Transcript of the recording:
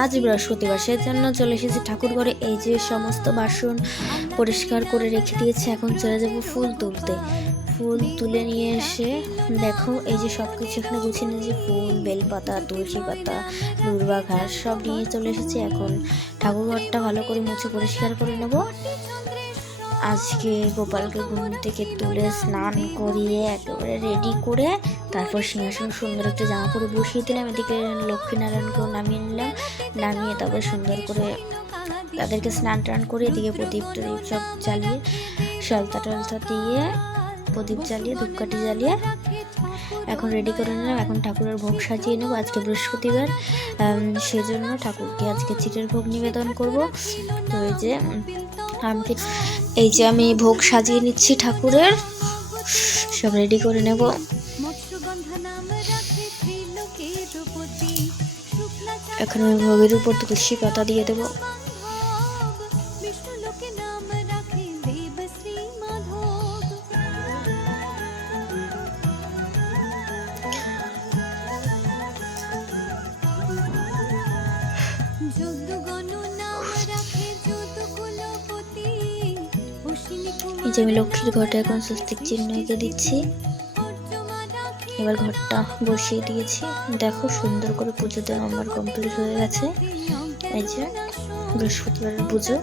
আজ বৃহস্পতিবার, সেজন্য চলে এসেছি ঠাকুর ঘরে। এই যে সমস্ত বাসন পরিষ্কার করে রেখে দিয়েছে, এখন চলে যাব ফুল তুলতে। ফুল তুলে নিয়ে এসে দেখো এই যে সব কিছু এখানে গুছিয়ে নিয়েছি, ফুল, বেলপাতা, তুলসী পাতা, দূর্বা ঘাস সব নিয়ে চলে এসেছি। এখন ঠাকুর ঘরটা ভালো করে মুছে পরিষ্কার করে নেব। আজকে গোপালকে ঘুম থেকে তুলে স্নান করিয়ে একেবারে রেডি করে তারপর সিংহাসন সুন্দর একটা জামা পরে বসিয়ে দিলাম। এদিকে লক্ষ্মীনারায়ণকেও নামিয়ে নিলাম, নামিয়ে তারপরে সুন্দর করে তাদেরকে স্নান টান করে এদিকে প্রদীপ টদীপ সব জ্বালিয়ে সলতা টলতা দিয়ে প্রদীপ জ্বালিয়ে ধূপকাঠি জ্বালিয়ে এখন রেডি করে নিলাম। এখন ঠাকুরের ভোগ সাজিয়ে নেব। আজকে বৃহস্পতিবার, সেজন্য ঠাকুরকে আজকে চিটের ভোগ নিবেদন করব। তো এই যে আমি ভোগ সাজিয়ে নিচ্ছি ঠাকুরের, সব রেডি করে নেব। এখন আমি ভোগের উপর তুলসী পাতা দিয়ে দেবো। এই যে আমি লক্ষ্মীর ঘরটা এখন স্বস্তিক চিহ্ন এঁকে দিচ্ছি। এবার ঘরটা বসিয়ে দিয়েছি। দেখো সুন্দর করে পুজো দেওয়া আমার কমপ্লিট হয়ে গেছে। এই যে বৃহস্পতিবারের পুজো।